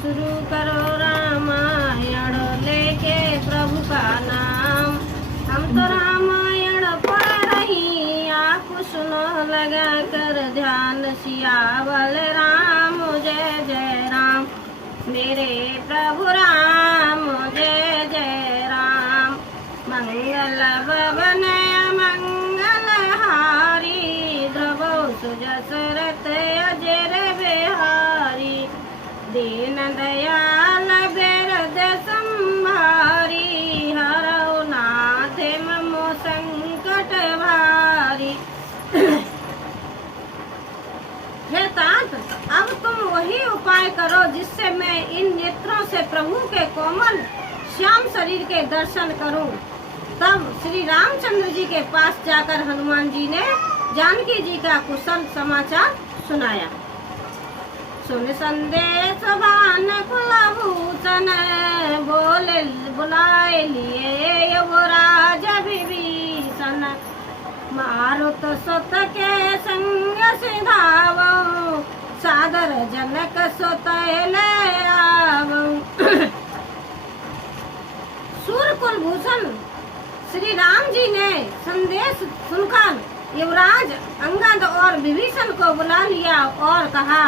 शुरू करो रामायण लेके प्रभु का नाम। हम तो रामायण पढ़ रही, आप सुनो लगा कर ध्यान। सियावल राम जय जय राम, मेरे प्रभु राम जय जय राम। मंगल भवन मंगल हारी, ध्रुवो सुजसरत अजर बिहारी। दीन दयाल बिरद संभारी, हरौ नाथ ममो संकट भारी। हे तात, अब तुम वही उपाय करो जिससे मैं इन नेत्रों से प्रभु के कोमल श्याम शरीर के दर्शन करूं। तब श्री रामचंद्र जी के पास जाकर हनुमान जी ने जानकी जी का कुशल समाचार सुनाया। सुन संदेश भान कुलभूषण, बोले बुलाए लिए युवराज विभीषण। मारुत सुत के संग सिधावो, सादर जनक सुत ले आवो। सूर कुलभूषण श्री राम जी ने संदेश सुनकर युवराज अंगद और विभीषण को बुला लिया और कहा,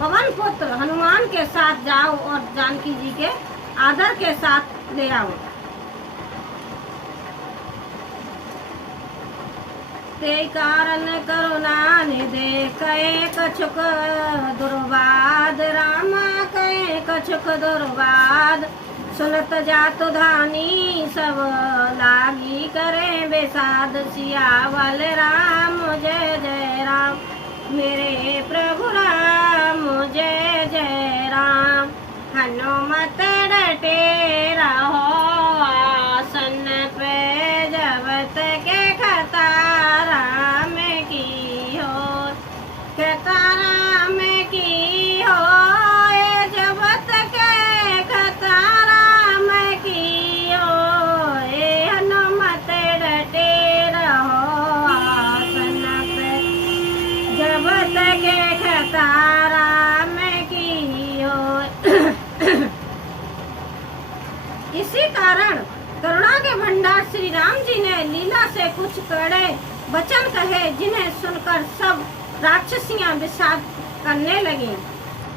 पवन पुत्र हनुमान के साथ जाओ और जानकी जी के आदर के साथ ले आओ। ते कारण करुणा निधे कहे कछुक दुर्वाद, रामा कहे कछुक दुर्वाद। सुनत जातु धानी सब लागी करे बेसाद। सियावल राम जय जय राम, मेरे प्रभु राम जय जय राम। हनुमत डटे रहो आसन पे, जबत के खतारा में की हो, खतारा में की हो। जबत के खतारा में की हो, हनुमत डटे रहो आसन पे, जबत के खतारा में की हो। इसी कारण करुणा के भंडार श्री राम जी ने लीला से कुछ कड़े वचन कहे, जिन्हें सुनकर सब राक्षसियां विषाद करने लगी।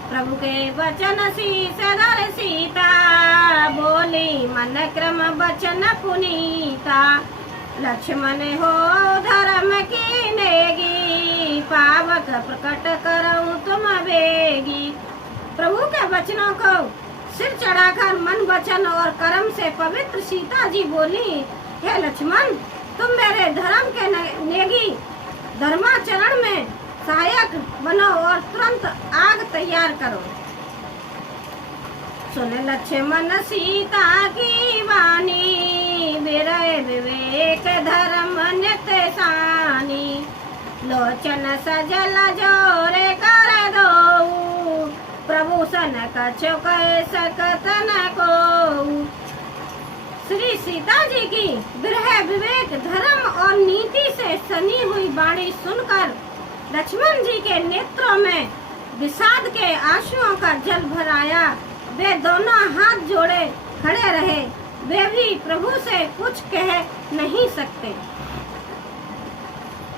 प्रभु के वचन सीसधर सीता, बोली मन क्रम वचन पुनीता। लक्ष्मण हो धर्म की नेगी, पावक प्रकट करऊं तुम बेगी। प्रभु के वचनों को सिर चढ़ाकर मन वचन और कर्म से पवित्र सीता जी बोली, हे लक्ष्मण, तुम मेरे धर्म के नेगी धर्माचरण में सहायक बनो और तुरंत आग तैयार करो। सुन लक्ष्मण सीता की वाणी, विरय विवेक धर्म नित्य सानी। लोचन सजल जोरे कर दो, प्रभु सन कछु कह सकत न को। श्री सीता जी की विरह विवेक धर्म और नीति से सनी हुई वाणी सुनकर लक्ष्मण जी के नेत्रों में विषाद के आंसुओं का जल भर आया। वे दोनों हाथ जोड़े खड़े रहे, वे भी प्रभु से कुछ कह नहीं सकते।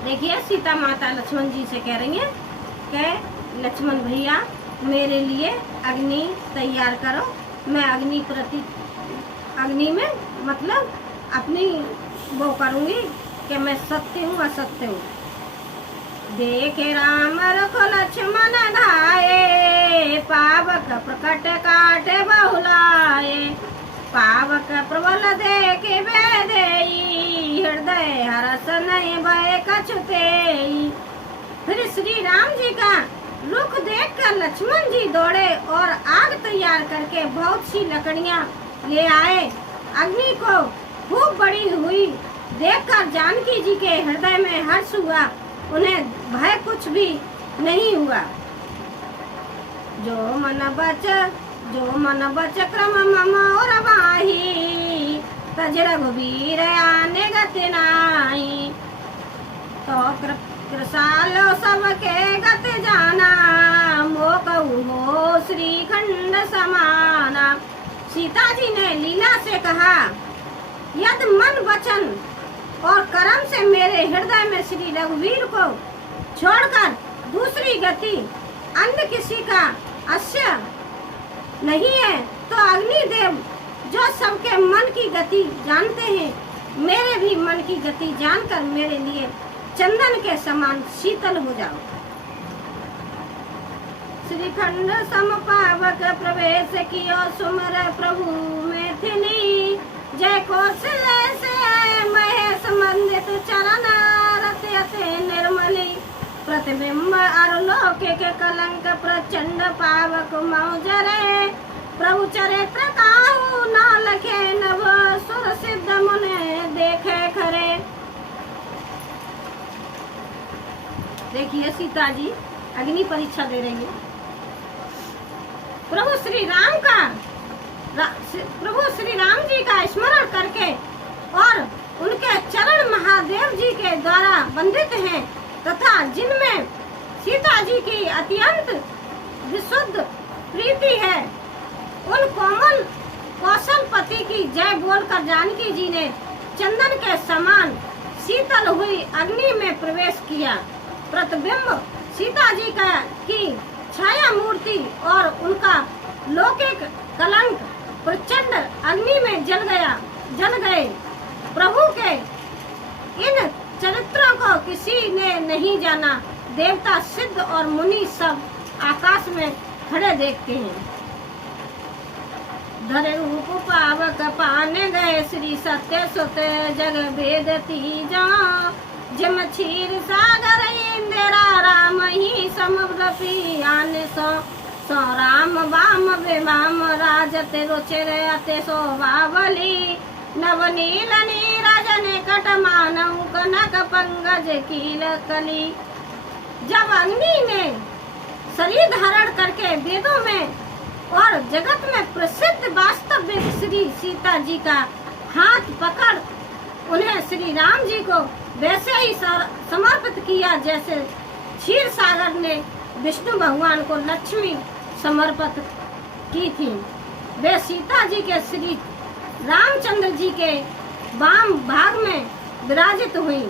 देखिए सीता माता लक्ष्मण जी से कह रही हैं कि लक्ष्मण भैया मेरे लिए अग्नि तैयार करो, मैं अग्नि में मतलब अपनी वो करूंगी कि मैं सत्य हूँ असत्य हूँ। देखे राम रख लक्ष्मण धाये, पावक प्रकट काट बहुलाए। पावक प्रबल देखे बेदेई, हृदय हरस नहीं भय कछुतेई। फिर श्री राम जी का रुख देखकर लक्ष्मण जी दौड़े और आग तैयार करके बहुत सी लकड़ियां ले आए। अग्नि को खूब बड़ी हुई देखकर जानकी जी के हृदय में हर्ष हुआ, उन्हें भय कुछ भी नहीं हुआ। जो मन बच क्रम मम और वाही, तज रघुवीर आने गति नाही। तो कृपालो सबके गत जाना, मोकऊ हो श्रीखंड समाना। सीता जी ने लीला से कहा, यदि मन वचन और कर्म से मेरे हृदय में श्री रघुवीर को छोड़कर दूसरी गति अन्य किसी का अवश्य नहीं है, तो अग्निदेव जो सबके मन की गति जानते हैं, मेरे भी मन की गति जानकर मेरे लिए चंदन के समान शीतल हो जाओ। श्रीखंड समपावक प्रवेश कियो सुमर प्रभु मैथिली। जय कौशल्य से महेश मंदित चरण रत्यते निर्मली। प्रतिबिंब अरलोके के कलंक प्रचंड पावक मौजरे। प्रभु चरित्र काहू ना लखे नव सुर सिद्ध मुने देखे खरे। देखिए सीता जी अग्नि परीक्षा दे रही है। प्रभु श्री राम जी का स्मरण करके और उनके चरण महादेव जी के द्वारा वंदित हैं तथा जिनमें सीता जी की अत्यंत विशुद्ध प्रीति है, उन कोमल कौशलपति की जय बोलकर जानकी जी ने चंदन के समान शीतल हुई अग्नि में प्रवेश किया। प्रतिबिंब सीता जी का की छाया मूर्ति और उनका लौकिक कलंक प्रचंड अग्नि में जल गए। प्रभु के इन चरित्रों को किसी ने नहीं जाना। देवता सिद्ध और मुनि सब आकाश में खड़े देखते हैं। धरे रूप पावक पाने गए श्री सत्य सुत जग वेद तीजा। जम क्षीर सागर इंदिरा राम ही समुद्र पियान सो राम वाम विवाम राजते रुचिर अते शोभावली। नवनील नीरजन कट मानव कनक पंकज कील कली। जब अग्नि ने शरीर धारण करके वेदों में और जगत में प्रसिद्ध वास्तविक श्री सीता जी का हाथ पकड़ उन्हें श्री राम जी को वैसे ही समर्पित किया जैसे क्षीर सागर ने विष्णु भगवान को लक्ष्मी समर्पित की थी। वे सीता जी के श्री रामचंद्र जी के वाम भाग में विराजित हुई।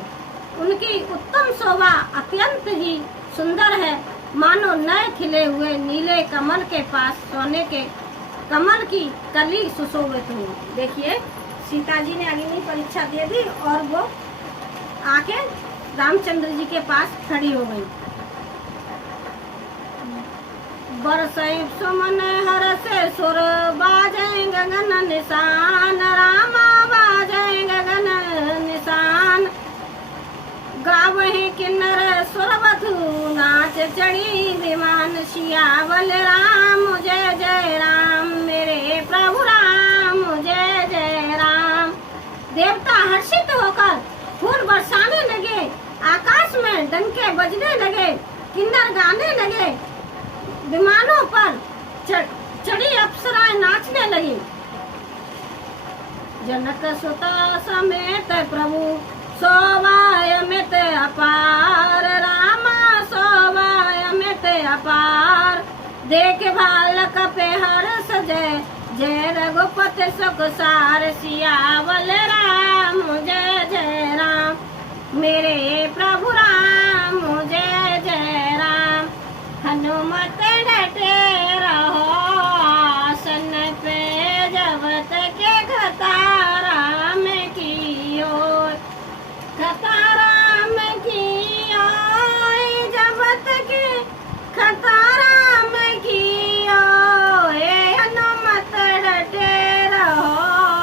उनकी उत्तम शोभा अत्यंत ही सुंदर है, मानो नए खिले हुए नीले कमल के पास सोने के कमल की कली सुशोभित हुई। देखिए सीता जी ने अग्नि परीक्षा दे दी और वो आके रामचंद्र जी के पास खड़ी हो गई। बरसै सुमन हरसे सुर बाजे गगन निशान। रामा बाजे गगन निशान। गावहि किन्नर सुरवधु नाच चढ़ी विमान। सियावल राम जय जय राम मेरे प्रभु राम जय जय राम। देवता हर्षित होकर फूल बरसाने लगे, आकाश में डंके बजने लगे, किन्नर गाने लगे, विमानों पर चढ़ी अप्सराएं नाचने लगी। जनक सुता समेत प्रभु शोभायमित अपार। रामा शोभायमित अपार। देख भाल कपे हर्ष जय जय रघुपति सुख सार। सियावल राम जय जय राम मेरे प्रभु राम जय जय राम। हनुमत डटे रहो आसन पे जब तक खतारा में कियो। खतारा में कियो जब तक खतारा में कियो। हनुमत डटे रहो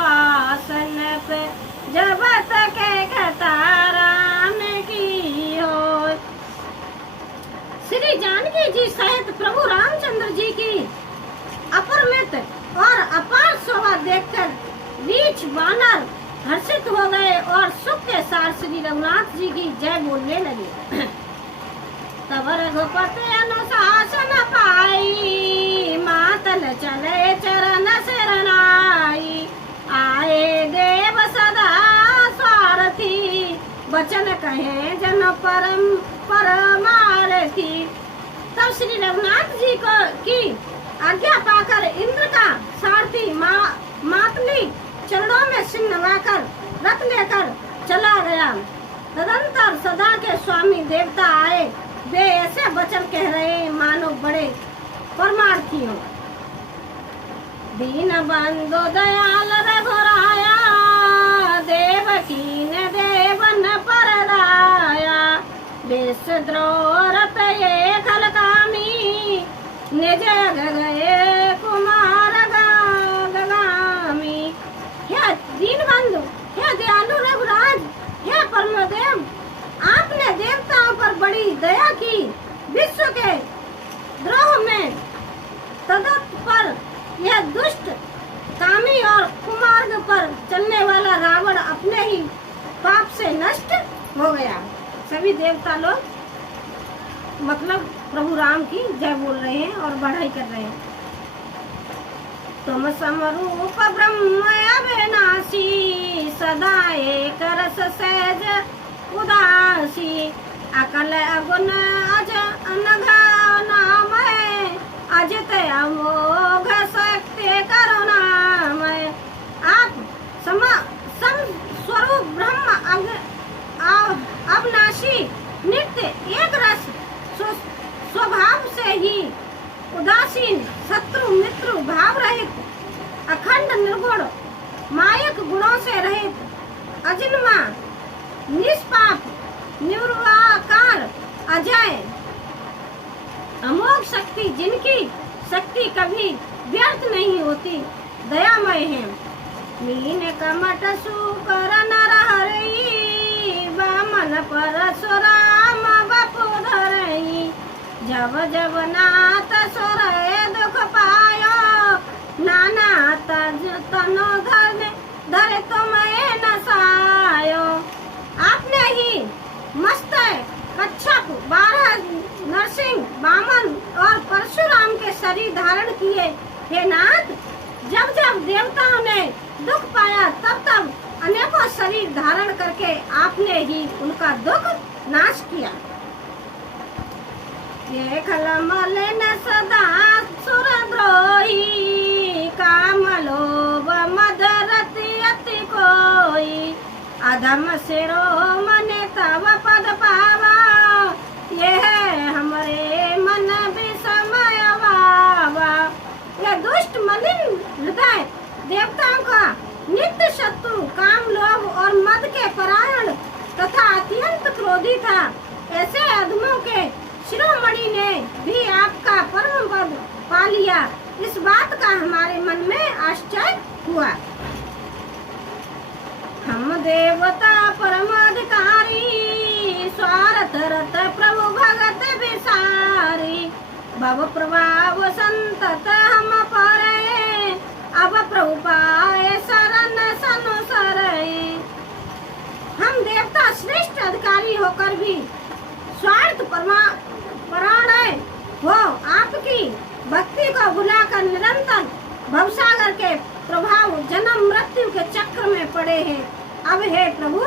आसन पे जब तक खतारा में कियो। श्री जानकी जी सहित प्रभु रामचंद्र जी की अपरमित और अपार शोभा देखकर बीच वानर हर्षित हो गए और सुख के साथ श्री रघुनाथ जी की जय बोलने लगे। तब रघुपति अनुशासन पाई मातल चले चरण शरणाई। आए देव सदा स्वार्थी वचन कहे जन परमारथी। तब तब श्री रघुनाथ जी को की आज्ञा पाकर इंद्र का सारथी मातली चरणों में सिर नवाकर रथ लेकर चला गया। तदंतर सदा के स्वामी देवता आए, वे ऐसे वचन कह रहे मानो बड़े परमार्थी हो। दीन बंधु दयाल रघुराया, देवकी ने देवन पर राया। विषद्रोह रत ये खलकामी, निज गए कुमार गामी। हे दीन बंधु, हे दयालु रघुराज, हे परमदेव, आपने देवताओं पर बड़ी दया की। विश्व के द्रोह में तदत्पर यह दुष्ट कामी और कुमार्ग पर चलने वाला रावण अपने ही पाप से नष्ट हो गया। सभी देवता लोग मतलब प्रभु राम की जय बोल रहे हैं और बढ़ाई कर रहे हैं। तुम समरूप ब्रह्म अविनाशी, सदा एक रस सहज उदासी। अकल अगुण अज अनघ नामय, अजित अमोघ शक्ति करुणामय। आप सम स्वरूप ब्रह्म अविनाशी, नित्य एक रस स्वभाव से ही उदासीन, शत्रु मित्र भाव रहित, अखंड निर्गुण, मायक गुणों से रहित, अजिन्मा निष्पाप, निर्वाकार, अजय, अमोघ शक्ति, जिनकी शक्ति कभी व्यर्थ नहीं होती, दयामय है। मीन कमट सुकर नर हरई, वामन परशुराम वपु धरई। जब जब नाथ सुर दुख पायो, नाना तनो धरे तुम्हें नसायो। आपने ही मस्तक, कच्छप, 12 नरसिंह, वामन और परशुराम के शरीर धारण किए। हे नाथ, जब जब देवताओं ने दुख पाया तब तब अनेकों शरीर धारण करके आपने ही उनका दुख नाश किया। ये खलमल न सदा सुरद्रोही, काम लोभ मद रति अति कोई। अधम सिरो मन तव पद पावा, ये है हमारे मन विषमय वावा। यह दुष्ट मलिन हृदय देवताओं का नित्य शत्रु, काम लोभ और मद के परायण तथा अत्यंत क्रोधी था। ऐसे अधमों के शिरोमणि ने भी आपका परम पद पा लिया। इस बात का हमारे मन में आश्चर्य हुआ। हम देवता परमाधिकारी, स्वार्थ रत प्रभु भगत विसारी। भव प्रभाव संतत हम परे, अब प्रभु पाए शरण सनुसरे। हम देवता श्रेष्ठ अधिकारी होकर भी स्वार्थ परायण हो आपकी भक्ति को भुलाकर निरंतर भवसागर के प्रभाव जन्म मृत्यु के चक्र में पड़े हैं। अब हे प्रभु,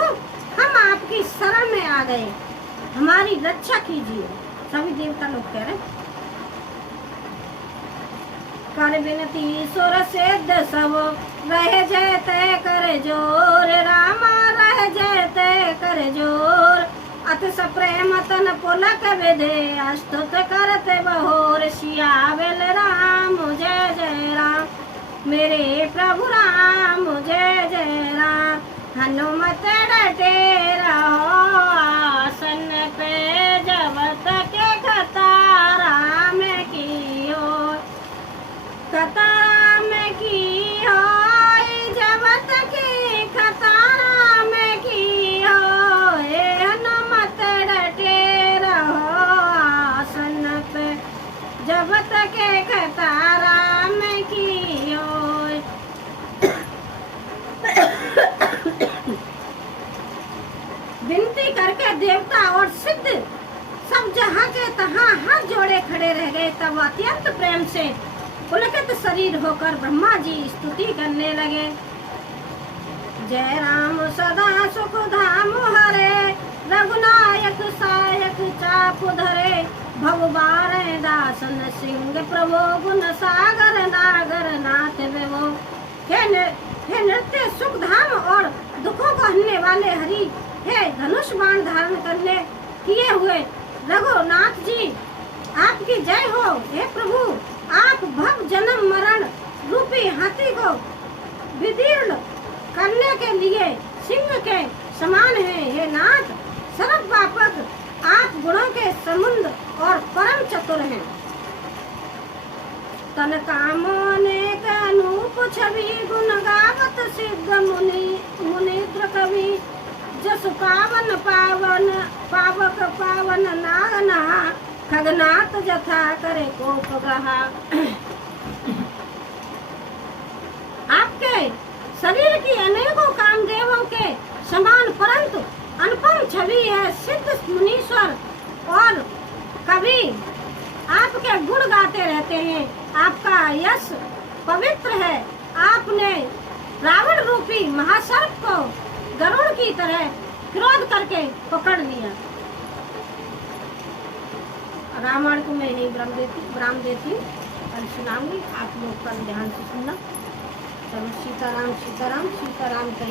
हम आपकी शरण में आ गए, हमारी रक्षा कीजिए। सभी देवता लोग कह रहे कर विनती सुर सिद्ध सब, रह जय तय कर जोर। रामा रह जय तय कर जोर, अत सप्रेम तन पुलक विधे। अस्तुत करते बहोर, सियावेल राम जय जय राम। मेरे प्रभु राम जय जय राम। हनुमत डटे रहो आसन पे, जब तक खतारा में की हो। खतारा में की हो, जब तक खतारा में की हो। हनुमत डटे रहो आसन पे, जब तक खतारा में की हो। विनती करके देवता और सिद्ध सब जहाँ के तहाँ हाथ जोड़े खड़े रह गए। तब अत्यंत प्रेम से पुलकित शरीर होकर ब्रह्मा जी स्तुति करने लगे। जय राम सदा सुख धाम हरे, रघुनायक सायक चाप धरे। भगवान दासन सिंह प्रभु गुण सागर नागर नाथ वो। हे नृत्य सुख धाम और दुखों को हरने वाले हरि, हे धनुष बाण धारण करने किए हुए रघुनाथ जी, आपकी जय हो। हे प्रभु, आप भव जन्म मरण रूपी हाथी को विदीर्ण करने के लिए सिंह के समान है। हे नाथ सर्व व्यापक, आप गुणों के समुद्र और परम चतुर हैं। तन कामोनेक अनूप छवि गुण गावत सिद्ध मुनित्र कवि, जस पावन पावन पावक पावन नागना, खगनाथ जथा करे कोप गहा। आपके शरीर की अनेकों कामदेवों के समान परंतु अनुपम छवि है। सिद्ध मुनीश्वर और कवि आपके गुण गाते रहते हैं। आपका यश पवित्र है। आपने रावण रूपी महासर्प को गरुड़ की तरह क्रोध करके पकड़ लिया। रामायण को मैं यही विराम देती कल सुनाऊंगी, आप लोग कल ध्यान से सुनना। चलो सीताराम सीताराम सीताराम कहिए।